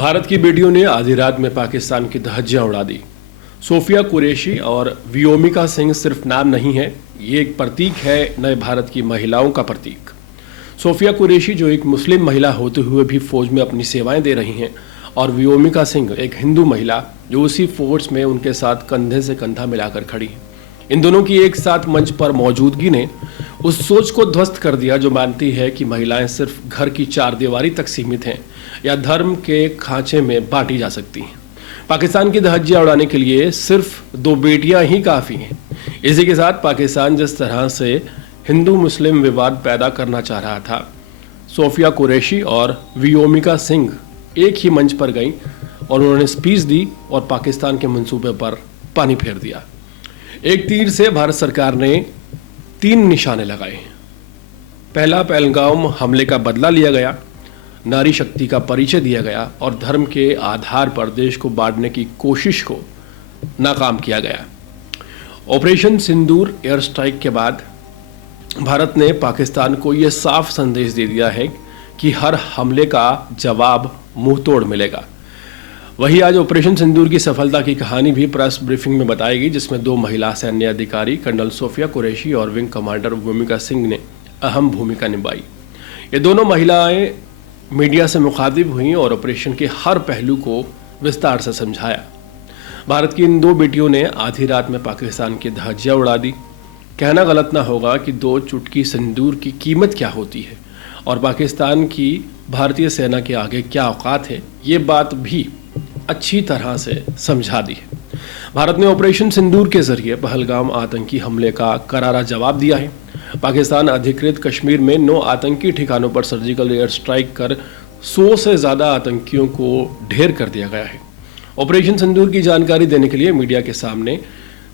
भारत की बेटियों ने आधी रात में पाकिस्तान की धज्जियां उड़ा दी। सोफिया कुरैशी और वियोमिका सिंह सिर्फ नाम नहीं है, ये एक प्रतीक है नए भारत की महिलाओं का प्रतीक। सोफिया कुरैशी जो एक मुस्लिम महिला होते हुए भी फौज में अपनी सेवाएं दे रही हैं, और वियोमिका सिंह एक हिंदू महिला जो उसी फोर्स में उनके साथ कंधे से कंधा मिलाकर खड़ी है। इन दोनों की एक साथ मंच पर मौजूदगी ने उस सोच को ध्वस्त कर दिया जो मानती है कि महिलाएं सिर्फ घर की चारदीवारी तक सीमित हैं या धर्म के खांचे में बांटी जा सकती हैं। पाकिस्तान की धज्जियां उड़ाने के लिए सिर्फ 2 बेटियां ही काफ़ी हैं। इसी के साथ पाकिस्तान जिस तरह से हिंदू मुस्लिम विवाद पैदा करना चाह रहा था, सोफिया कुरैशी और वियोमिका सिंह एक ही मंच पर गईं और उन्होंने स्पीच दी और पाकिस्तान के मंसूबे पर पानी फेर दिया। एक तीर से भारत सरकार ने 3 निशाने लगाए। पहला, पहलगाम हमले का बदला लिया गया, नारी शक्ति का परिचय दिया गया और धर्म के आधार पर देश को बांटने की कोशिश को नाकाम किया गया। ऑपरेशन सिंदूर एयर स्ट्राइक के बाद भारत ने पाकिस्तान को यह साफ संदेश दे दिया है कि हर हमले का जवाब मुंहतोड़ मिलेगा। वही आज ऑपरेशन सिंदूर की सफलता की कहानी भी प्रेस ब्रीफिंग में बताई गई, जिसमें 2 महिला सैन्य अधिकारी कर्नल सोफिया कुरैशी और विंग कमांडर वियोमिका सिंह ने अहम भूमिका निभाई। ये दोनों महिलाएं मीडिया से मुखातिब हुई और ऑपरेशन के हर पहलू को विस्तार से समझाया। भारत की इन 2 बेटियों ने आधी रात में पाकिस्तान की धज्जियां उड़ा दी। कहना गलत ना होगा कि 2 चुटकी सिंदूर की कीमत क्या होती है और पाकिस्तान की भारतीय सेना के आगे क्या औकात है, ये बात भी अच्छी तरह से समझा दी है। भारत ने ऑपरेशन सिंदूर के जरिए पहलगाम आतंकी हमले का करारा जवाब दिया है। पाकिस्तान अधिकृत कश्मीर में 9 आतंकी ठिकानों पर सर्जिकल एयर स्ट्राइक कर 100 से ज़्यादा आतंकियों को ढेर कर दिया गया है। ऑपरेशन सिंदूर की जानकारी देने के लिए मीडिया के सामने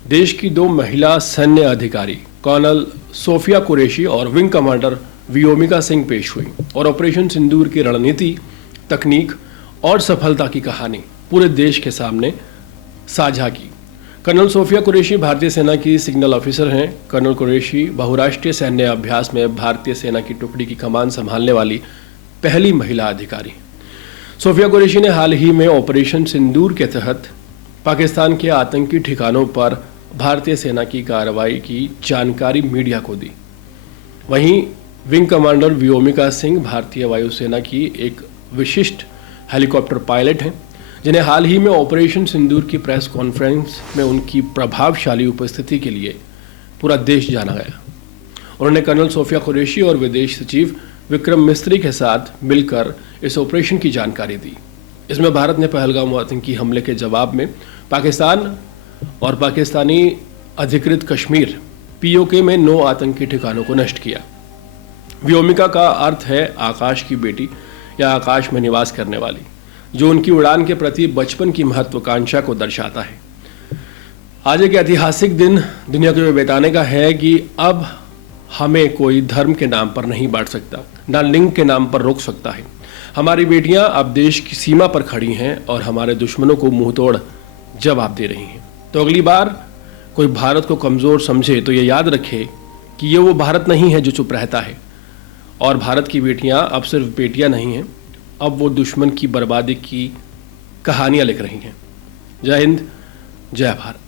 देश की 2 महिला सैन्य अधिकारी कर्नल सोफिया कुरैशी और विंग कमांडर वियोमिका सिंह पेश हुई और ऑपरेशन सिंदूर की रणनीति, तकनीक और सफलता की कहानी पूरे देश के सामने साझा की। कर्नल सोफिया कुरैशी भारतीय सेना की सिग्नल ऑफिसर हैं। कर्नल कुरैशी बहुराष्ट्रीय सैन्य अभ्यास में भारतीय सेना की टुकड़ी की कमान संभालने वाली पहली महिला अधिकारी। सोफिया कुरैशी ने हाल ही में ऑपरेशन सिंदूर के तहत पाकिस्तान के आतंकी ठिकानों पर भारतीय सेना की कार्रवाई की जानकारी मीडिया को दी। वहीं विंग कमांडर वियोमिका सिंह भारतीय वायुसेना की एक विशिष्ट हेलीकॉप्टर पायलट हैं, जिन्हें हाल ही में ऑपरेशन सिंदूर की प्रेस कॉन्फ्रेंस में उनकी प्रभावशाली उपस्थिति के लिए पूरा देश जाना गया। उन्होंने कर्नल सोफिया कुरैशी और विदेश सचिव विक्रम मिस्त्री के साथ मिलकर इस ऑपरेशन की जानकारी दी। इसमें भारत ने पहलगाम आतंकी हमले के जवाब में पाकिस्तान और पाकिस्तानी अधिकृत कश्मीर पीओके में 9 आतंकी ठिकानों को नष्ट किया। व्योमिका का अर्थ है आकाश की बेटी या आकाश में निवास करने वाली, जो उनकी उड़ान के प्रति बचपन की महत्वाकांक्षा को दर्शाता है। आज एक ऐतिहासिक दिन दुनिया को बताने का है कि अब हमें कोई धर्म के नाम पर नहीं बांट सकता, ना लिंग के नाम पर रोक सकता है। हमारी बेटियां अब देश की सीमा पर खड़ी हैं और हमारे दुश्मनों को मुंहतोड़ जवाब दे रही हैं। तो अगली बार कोई भारत को कमज़ोर समझे तो ये याद रखे कि ये वो भारत नहीं है जो चुप रहता है, और भारत की बेटियां अब सिर्फ बेटियां नहीं हैं, अब वो दुश्मन की बर्बादी की कहानियां लिख रही हैं। जय हिंद, जय भारत।